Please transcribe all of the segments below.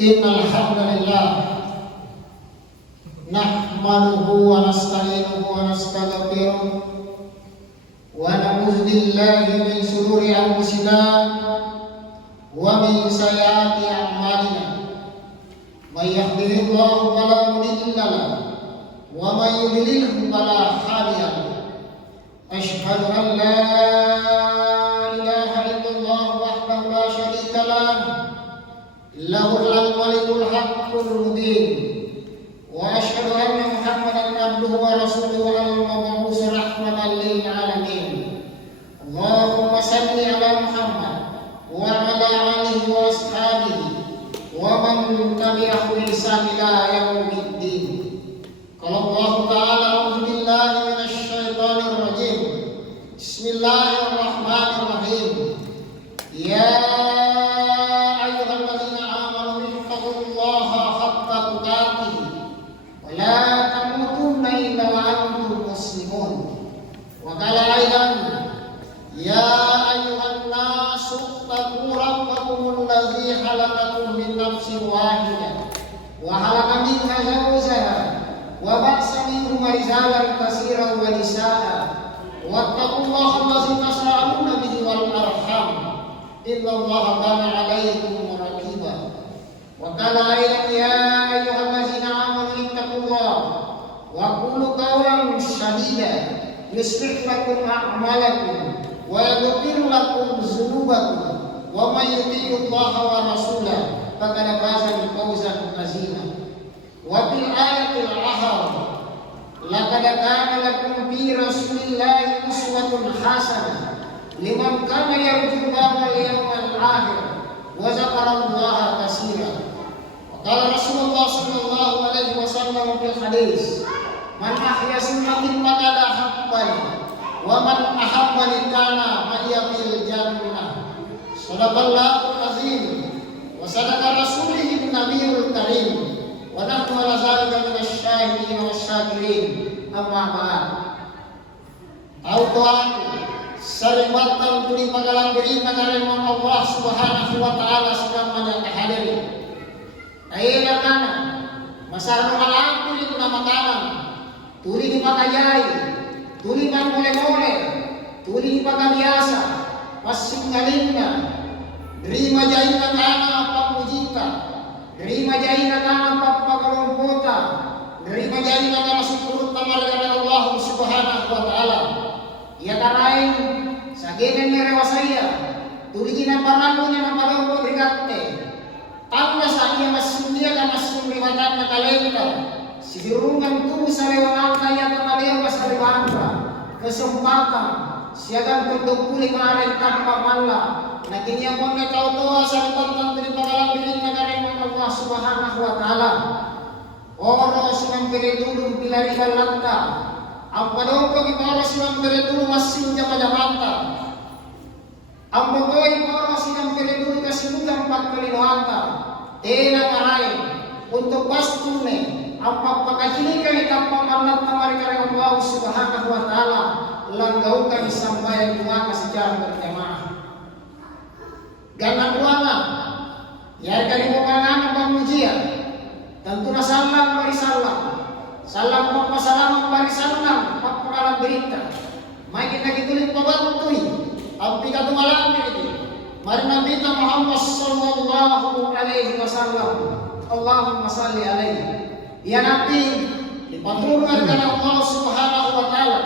Innal hamdalillah nahmaduhu wa nasta'inuhu wa nastaghfiruh wa na'udzu billahi min shururi anfusina wa min sayyiati a'malina. May yahdihillahu fala mudilla lahu wa may yudlilhu fala hadiya lahu. Asyhadu an la ilaha illallah wahdahu la syarika lahu lahul malikul haqqul mubin wa asyhadu anna Muhammadan abduhu wa rasuluhu al-mab'uts rahmatan lil alamin. Allahumma shalli ala Muhammad wa ala alihi wa ashabihi wa man tabi'ahu bi ihsan ila yaumiddin. Qala Allah ta'ala a'udzu billahi minasy syaithanir rajim. Bismillahirrahmanirrahim. Ya وخلق منها زوجها وبعث منهما رجالا كثيرا ونساء واتقوا الله الذي تساءلون به والارحام ان الله كان عليكم رقيبا. وقال ايضا يا ايها الذين امنوا اتقوا الله وقولوا قولا سديدا يصلح لكم اعمالكم ويغفر لكم ذنوبكم ومن يطع الله ورسوله فقد فاز فوزا عظيما. وفي الآية الأخرى لقد كان لكم في رسول الله أسوة حسنة لمن كان يرجو الله واليوم الآخر وذكر الله كثيرا. وقال رسول الله صلى الله عليه وسلم في الحديث من أحيا سنتي فقد أحبني ومن أحبني كان معي في الجنة. صدق الله العظيم وصدق رسوله النبي الكريم ونحن على ذلك من الشاهدين والشاكرين. Amma ba'd. Autuatu sering batang tuli pagalang diri pagalang Allah Subhanahu wa taala sedang menghadiri. Ayeuna kana masarno malang tuli kuna makanan, tuli dipakayai, tuli mangole-mole, tuli dipakabiasa, pasingalinna. Nerima jaina kana pamujita, nerima jaina kana papagalumpota, nerima jaina kana syukur tamarga Allah Subhanahu wa taala. Ya karain sagenen rewasaya, tulijina paramunya napagampo brigate. Tangga sakia masundia kana sumriwatan nakalenta. Sirungan tu sarewangan kaya tamalewa sarewanga. Kesempatan siagan tunduk puli karen tanpa malla. Naging yapang nakautuwa sa itang dari pagalang bilin na karimang Allah Subhanahu wa ta'ala. Oros ng peridulong pilarigal lanta. Ang padongkong iporos ng peridulong masin niya majamanta. Ang bagoy iporos ng peridulong kasimugang pagkalinuanta. Tena karayin. Untuk pastune. Ang pagpakahilikan itang pamalat na marikaring Allah Subhanahu wa ta'ala. Langgaw kami sambayan mga kasadyang berjamaah. Ganang ruangan ya dari pengangan pemujian tentu salam bari salam papasalam bari salam papakalang berita mai kita gitulit pabantui ampi katumalang itu mari Nabi Muhammad sallallahu alaihi wasallam Allahumma salli alaihi ya Nabi dipaturkan kana Allah Subhanahu wa taala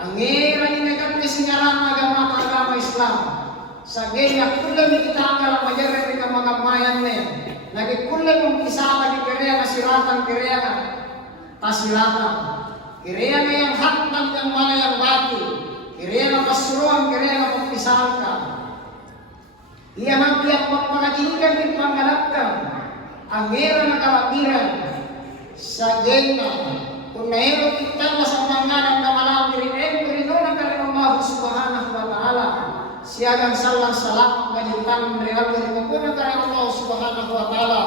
angin nekat kesingaran agama Islam. Sagenya kullem kita anggal majar mereka mangamayan ne. Lagi kullem isa lagi kerea nasiratan kerea tasilatan. Kerea yang hak dan yang mana yang batil. Kerea na pasuruan kerea na pagpisangka. Iya man tiap pagpangajinikan din pangalapkan. Angera na kalapiran. Sagenya kung naero kita na sa manganang na malamirin na kalimang Allah Subhanahu wa ta'ala. Siagang salam salam banyutan real dari menggunakan karya Allah Subhanahu wa taala.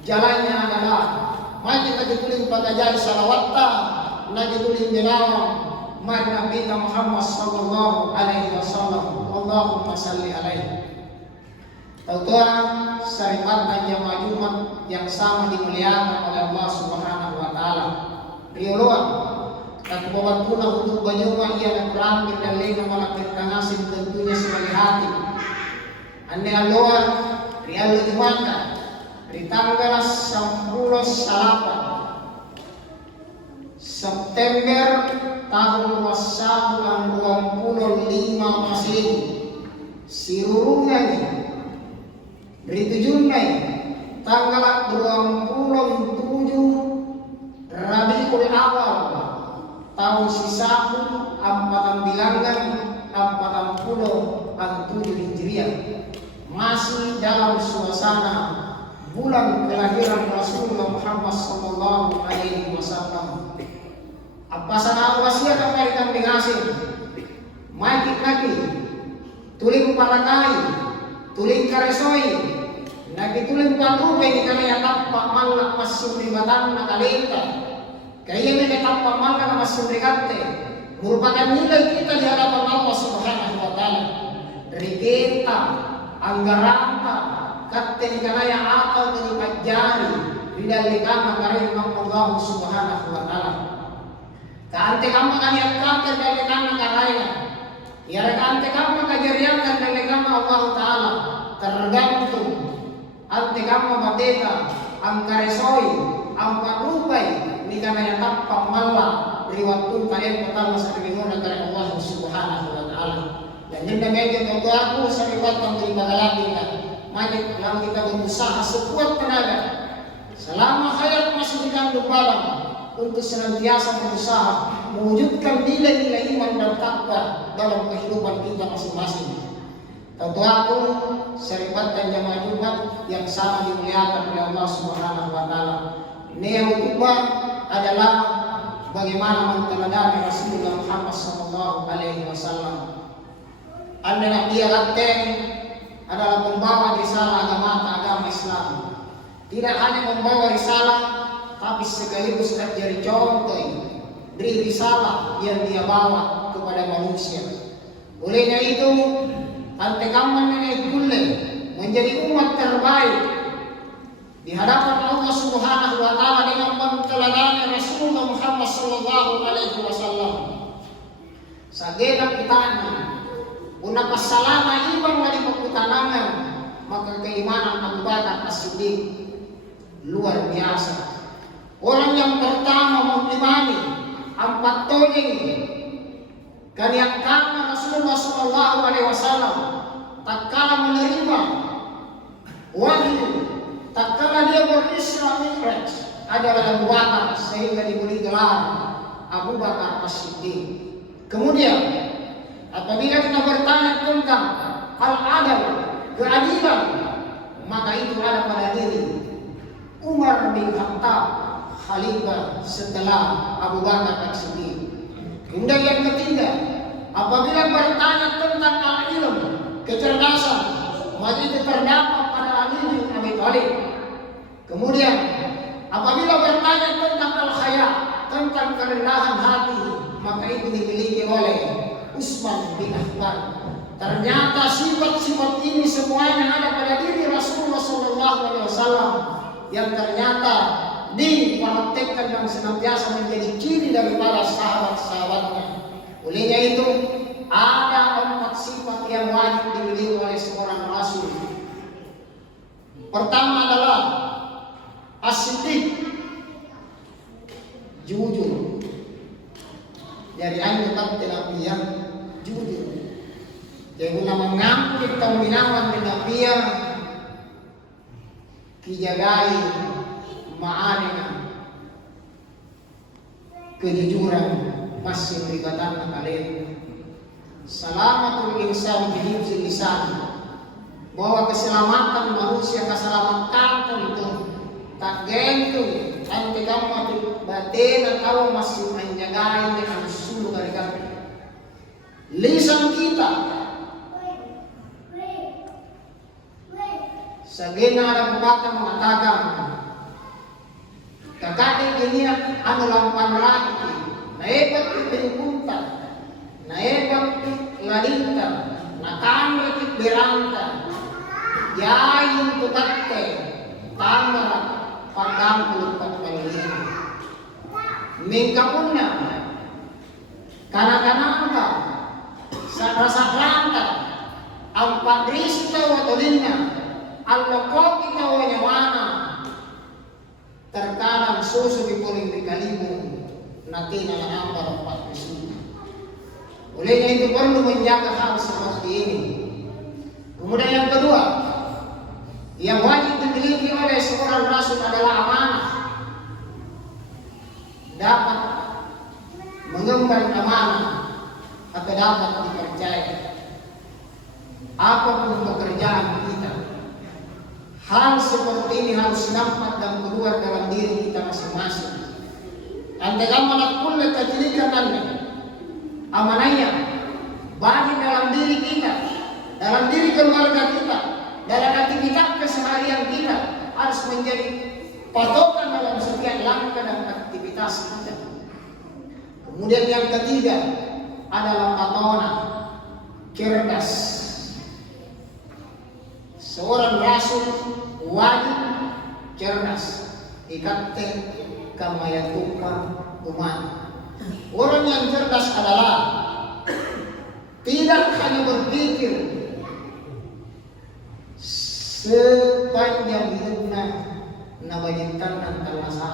Jalannya adalah mari kita ditulis pagajai salawatta, lagi tulis binawang mari Nabi Muhammad sallallahu alaihi wasallam. Allahumma salli alaihi. Tuan syariat dan jamaah Jumat yang sama dimuliakan oleh Allah Subhanahu wa taala. Riuluan tak puna untuk banyuma ia berangkir dan lena malakit kangasin tentunya sebagai hati. Ane aloa rialu dimana di tanggal 10 September tahun 2025 Masehi. Sirurungnya dari 7 Mei tanggal 27 Rabiul Awal tahun sisaku ampatan bilangan 47 Hijriah, masih dalam suasana bulan kelahiran Rasulullah Muhammad sallallahu alaihi wasallam. Apa sana wasiat apa ikan bingasin maikit lagi tuling palakai tuling karesoi nagi tuling patrupe ni kami tampak malak masumribatan nakalita kaya ni tampak malak masumrigante merupakan nilai kita di hadapan Allah Subhanahu wa taala. Dari kita anggaranta katte ni kanaya atau ni pajari bidalikan karim Allah Subhanahu wa taala. Kaante kama kaniat kante dalikan karaya ya kaante kama kajarian dan dalikan Allah taala tergantung ante kama bateka ang karesoi ang patupay ni kanaya tampak malla dari waktu kalian pertama sa kalimutan dari Allah Subhanahu wa taala. Dan yun na medyo ito ako sa liwat ng pagkakalapin na magit lang kita berusaha sekuat tenaga selama hayat masih di kandung badan untuk senantiasa berusaha mewujudkan nilai-nilai iman dan takwa dalam kehidupan kita masing-masing. Tentu aku syariat dan jamaah Jumat yang sama dimuliakan oleh Allah Subhanahu wa taala. Ini yang utama adalah bagaimana menteladani Rasulullah Muhammad sallallahu alaihi wasallam. Anda dia lateng adalah pembawa risalah agama Islam. Tidak hanya membawa risalah, tapi sekaligus jadi contoh dari risalah yang dia bawa kepada manusia. Olehnya itu, antekaman nenek kulle menjadi umat terbaik di hadapan Allah Subhanahu wa taala dengan menteladani Rasulullah Muhammad sallallahu alaihi wasallam. Sagena kitana una pasalama ibang wali pagkutanangan maka keimanan Abu Bakar As-Siddiq luar biasa. Orang yang pertama mengimani ang pagtuling kaniyang-kana Rasulullah sallallahu alaihi wasallam tatkala menerima wahyu, tatkala dia berisra Mi'raj adalah Abu Bakar sehingga diberi gelar Abu Bakar As-Siddiq. Kemudian apabila kita bertanya tentang al-adal, keadilan, maka itu ada pada diri Umar bin Khattab, khalifah setelah Abu Bakar As-Siddiq. Kemudian yang ketiga, apabila bertanya tentang al-ilm, kecerdasan, maka itu terdapat pada Ali bin Abi Thalib. Kemudian apabila bertanya tentang al-khaya, tentang kerendahan hati, maka itu dimiliki oleh Utsman bin Affan. Ternyata sifat-sifat ini semuanya ada pada diri Rasulullah sallallahu alaihi wasallam yang ternyata dipraktekkan dan senantiasa menjadi ciri daripada sahabat-sahabatnya. Olehnya itu ada 4 sifat yang wajib dimiliki oleh seorang rasul. Pertama adalah as-siddiq, jujur. Dari anggota telapian jujur. Jadi guna mengampuni tauminawan telapian kijagai ma'arina kejujuran masih ribatan kalian. Salamatul insan bihifzil lisan, bahwa keselamatan manusia, keselamatan itu tak gantung anti kamu batin atau masih menjaga dengan suluh dari kami. Lisan kita segena ada pepatah mengatakan kakak ini anu lampan lagi naebat pinpunta naebat lalita nakan beranta yayin tutatte tamara pagdampul pagpalilin. Mingkapunna kana-kanangka sa rasaklanta ang pagristo watolinna ang lokok ikaw nyawana terkadang susu di poling berkalibung nanti nala ambar empat Kristus. Olehnya itu perlu menjaga hal seperti ini. Kemudian yang kedua, yang wajib dimiliki oleh seorang rasul adalah amanah. Dapat mengemban amanah atau dapat dipercaya. Apapun pekerjaan kita, hal seperti ini harus nampak dan keluar dalam diri kita masing-masing. Antekan manapun kecilikan Anda, amanahnya bagi dalam diri kita, dalam diri keluarga kita, dalam aktivitas keseharian kita harus menjadi patokan dalam setiap langkah dan aktivitas kita. Kemudian yang ketiga adalah patona, cerdas. Seorang rasul wajib cerdas, ikatte kamayatukan umat. Orang yang cerdas adalah tidak hanya berpikir sepanjang hidupnya nabajitan talasa.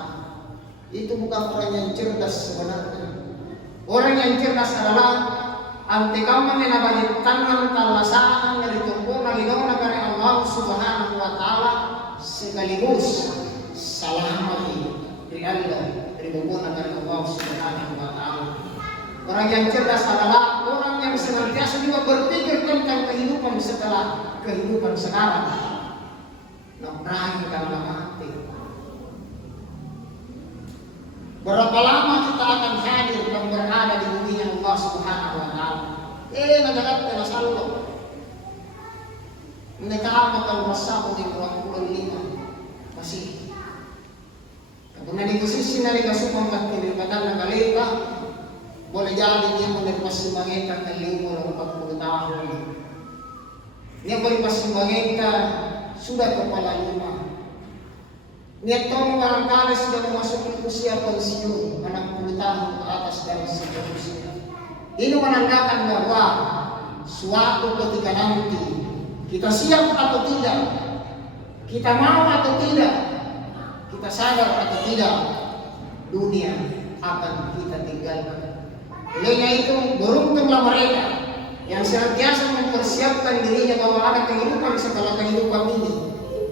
Itu bukan orang yang cerdas sebenarnya. Orang yang cerdas adalah antikaman yang nabajitan talasaan dari tumpung nalidong negara Allah Subhanahu wa Ta'ala sekaligus salamati dari Allah dari tumpung negara Allah Subhanahu wa Ta'ala. Orang yang cerdas adalah orang yang senantiasa juga berpikir tentang kehidupan setelah kehidupan sekarang. Nabrahi karena mati. Berapa lama kita akan hadir dan berada di bumi yang Allah Subhanahu wa Ta'ala? Nagagat na sallo. Nagkaamat ang masako di 25 masih. Kung nanigusisi na nagkasupang katilipatan ng kalita, boleh jadi dia menipasimbangkan ng limo ng 40 tahun. Dia menipasimbangkan sudah kepala 5. Niat tahu barangkali sudah memasuki usia pensiun 60 tahun ke atas dan seterusnya. Ini menandakan bahwa suatu ketika nanti kita siap atau tidak, kita mau atau tidak, kita sadar atau tidak, dunia akan kita tinggalkan. Olehnya itu beruntunglah mereka yang senantiasa mempersiapkan dirinya bahwa ada kehidupan setelah kehidupan ini,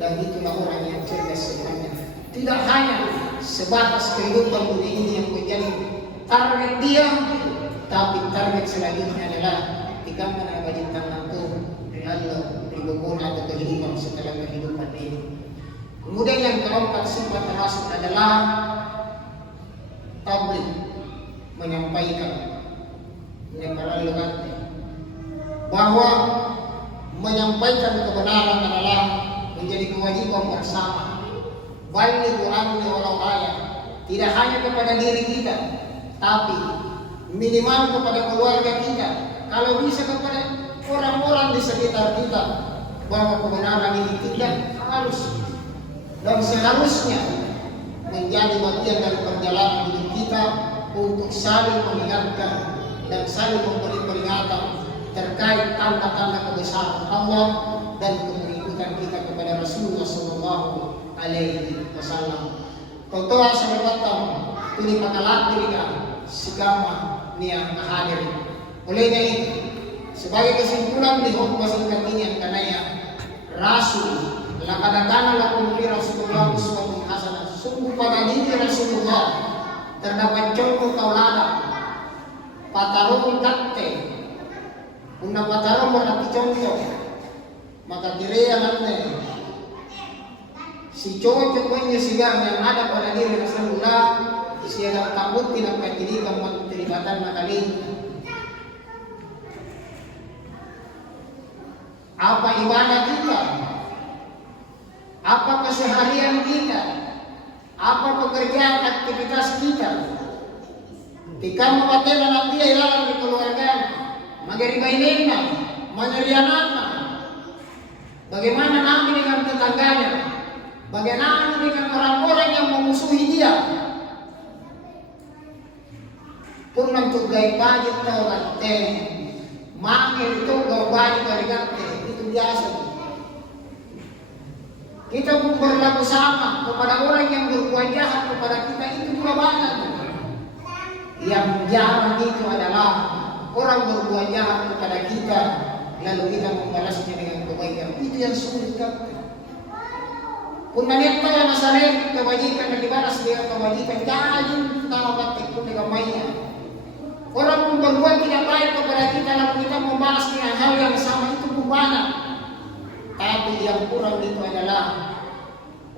dan itulah orang yang cerdas sebenarnya. Tidak hanya sebatas kehidupan dunia ini yang menjadi target dia, tapi target selanjutnya adalah jika menabajkan nanti Allah dibukul atau kehidupan setelah kehidupan ini. Kemudian yang keempat sifat rasul adalah tabligh, menyampaikan bahwa menyampaikan kebenaran adalah menjadi kewajiban bersama. Baligh anni walau ayat, tidak hanya kepada diri kita, tapi minimal kepada keluarga kita, kalau bisa kepada orang-orang di sekitar kita, bahwa kebenaran ini tidak harus dan seharusnya menjadi bagian dari perjalanan hidup kita untuk saling mengingatkan dan saling memberi peringatan terkait tanda-tanda kebesaran Allah dan pengikutan kita kepada Rasulullah Sallallahu Alaihi Wasallam. Totoa sa batang tuli pakalagdiri ka sigama niya hadir. Olehnya itu, sebagai kesimpulan di khutbah singkat ini yang kanaya Rasul lakadagana lakum fi Rasulullah uswatun hasanah. Sungguh pada diri Rasulullah terdapat contoh tauladan. Patarong katte, kung napatarong berarti contoh, maka kiriya natin si contoh punya sigang yang ada pada diri Rasulullah, siya takut tidak kekirikan menteribatan nakali. Apa ibadah kita? Apa keseharian kita? Apa pekerjaan aktivitas kita? Ketika mewakili anak dia ilalang di keluarga, magaribainin na, manerianan na. Bagaimana Nabi dengan tetangganya? Bagaimana dengan orang-orang yang memusuhi dia? Kung nagtugay budget daw natin, mangil ito daw budget dari natin, itu biasa. Kita pun berlaku sama kepada orang yang berbuat jahat kepada kita, itu juga banyak. Yang jarang itu adalah orang berbuat jahat kepada kita, lalu kita membalasnya dengan kebaikan. Itu yang sulit kan? Kung naniyak tayo na sarili kebajikan na dibalas dengan kebajikan, jangan kita mabatik kung digamaya. Orang pun berbuat tidak baik kepada kita, lalu kita membalas dengan hal yang sama, itu pun banyak. Tapi yang kurang itu adalah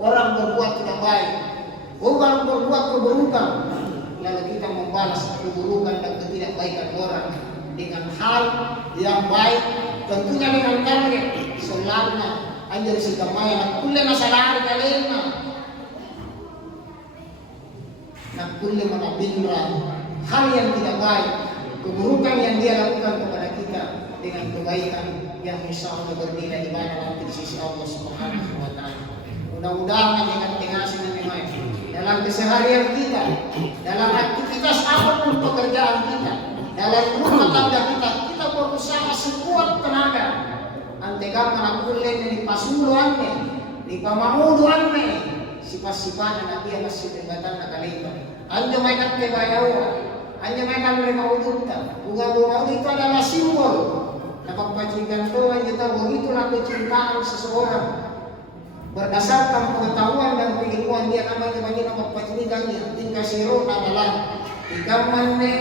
orang berbuat tidak baik, orang berbuat keburukan, lalu kita membalas keburukan dan ketidakbaikan orang dengan hal yang baik, tentunya dengan target selanjutnya anjir si kamay na kulle masalari kalina na kulle manabinra hal yang tidak baik, keburukan yang dia lakukan kepada kita dengan kebaikan yang insya Allah bernilai ibadah nanti di sisi Allah Subhanahu wa Ta'ala. Mudah-mudahan dengan tengasin yang baik dalam keseharian kita, dalam aktivitas apapun pekerjaan kita, dalam rumah tangga kita berusaha sekuat tenaga. Antegang manakulen ni pasuluan ni pamamuduan ni sipas-sipan na dia masih debatan na kalipa. Anya may katkebayawa, anya may kanuli maudunta. Bunga-bunga itu adalah simbol na pagpacikan to, anya tahu begitulah kecintaan seseorang. Berdasarkan pengetahuan dan keilmuan dia namanya bagaimana pagpacikannya. Tingkah siro adalah ikaman ni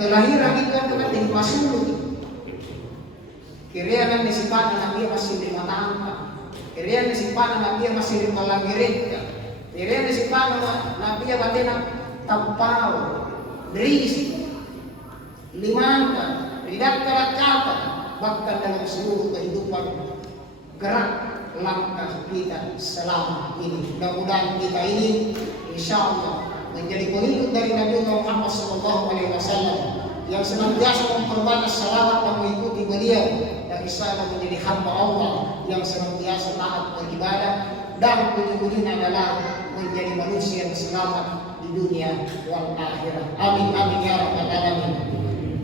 kelahiran itu adalah di pasulu. Kirian ni sipan na dia masih di matangka. Kirian ni sipan na dia masih di palangirit. Kirian ni sipan na dia batina tampau, berisik, limangka, tidak kata, bahkan dalam seluruh kehidupan gerak langkah kita selama ini. Mudah-mudahan kita ini insya Allah menjadi pengikut dari Nabi Muhammad SAW yang senantiasa memperbanyak salawat dan mengikuti beliau, dan Islam menjadi hamba Allah yang senantiasa taat beribadah, dan ujung-ujungnya adalah menjadi manusia yang selamat di dunia wal akhirah. Amin amin ya rabbal alamin.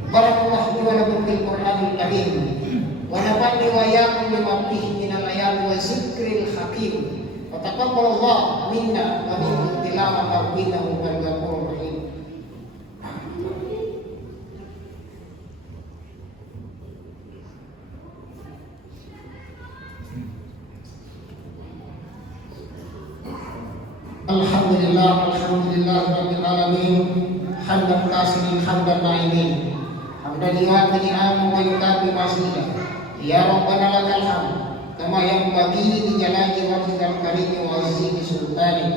Barakallahu li wa lakum fil Qur'anil karim wa nafa'ni wa iyyakum bima fihi minal ayati wa zikril hakim. Wa taqabbalallahu minna wa minkum tilawatan innahu huwal ghafurur rahim. Alhamdulillah rabbil alamin, hamdan kasirin hamdan na'imin, hamdan liwati ni'amu wa yukabi masjidah. Ya Rabbana lakal hamd kama yanbaghi li jalali wajhikal karim wa azimi sultanik.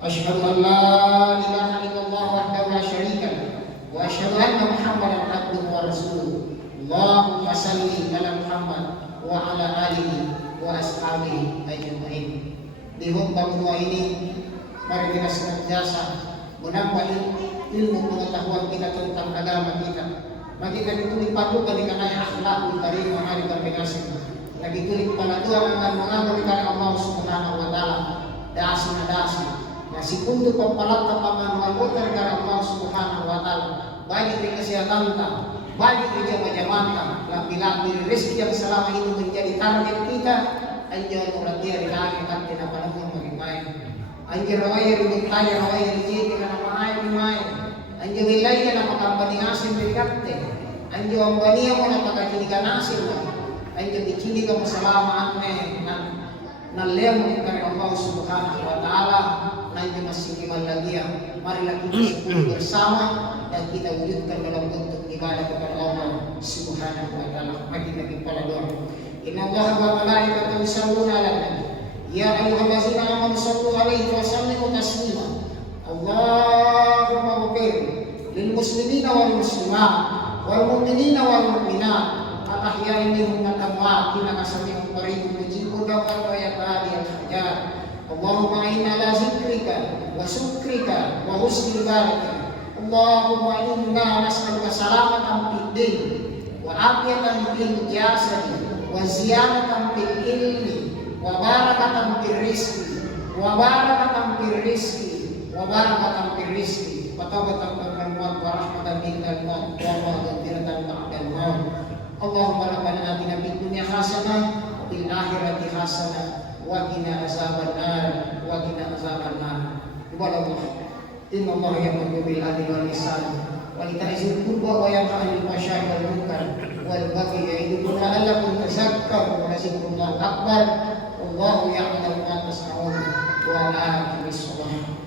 Asyhadu an la ilaha illallah wahdahu la syarika lahu wa asyhadu anna Muhammadan abduhu wa rasuluh. Allahumma salli ala Muhammad wa ala alihi wa ashabihi ajma'in. Di khutbah kedua ini mari kita senantiasa menambah ilmu pengetahuan kita tentang agama kita. Mari kita ditulis padukan dengan akhlakul karimah hari berpengasih. Lagi tulis paladuan dengan mengagungkan Allah Subhanahu wa Ta'ala. Dasi na dasi. Nasi untuk pempalata pamanungan dengan Allah Subhanahu wa Ta'ala. Bagi di kesehatan kita, bagi di jamaah-jamaah, lapi-lapi rezeki yang selama ini menjadi target kita. Anjir muratia di langit kan tidak panahun main. Anjir rawaya ribut kaya rawaya rijiti kana maay. Anjir wilayah na makambani asin berikate. Anjir ambania mo na pagkakinikan asin mo. Anjir ikini ka masalama anne na lemo kay Allah Subhanahu wa Ta'ala. Nanti masih lagi. Marilah kita sepuluh bersama dan kita wujudkan dalam bentuk ibadah kepada Allah Subhanahu wa Ta'ala. Mari kita doa. Inna Allah wa malaikatahu yusholluna 'alan nabi. Ya ayyuhallazina amanu shallu 'alaihi wa sallimu taslima. Allahumma ighfir lil muslimina wal muslimat wal mu'minina wal mu'minat al ahya'i minhum wal amwat innaka sami'un qaribun mujibud da'wat wa yaqdi al hajat. Allahumma inna ala zikrika wa syukrika wa husni ibadatika. Allahumma inna nas'aluka salamatan fid din wa afiyatan fil jasadi wa ziyadatan fil ilmi wa barakatan fir rizqi wa barakatan fir rizqi wa barakatan fir rizqi wa tawbatan qabla al-maut wa rahmatan minal maut wa maghfiratan ba'dal maut. Allahumma rabbana atina fid dunya hasanah wa fil akhirati hasanah wa qina azabannar wa qina azabannar. Wallahu inna Allah ya'muru bil adli wal ihsan wa ita'i dzil qurba wa yanha 'anil fahsya'i wal munkar wal baghi ya'idukum la'allakum tadhakkarun wa dzikrullahi akbar. Wallahu ya'lamu ma tasna'un wa la aqim bis-salah.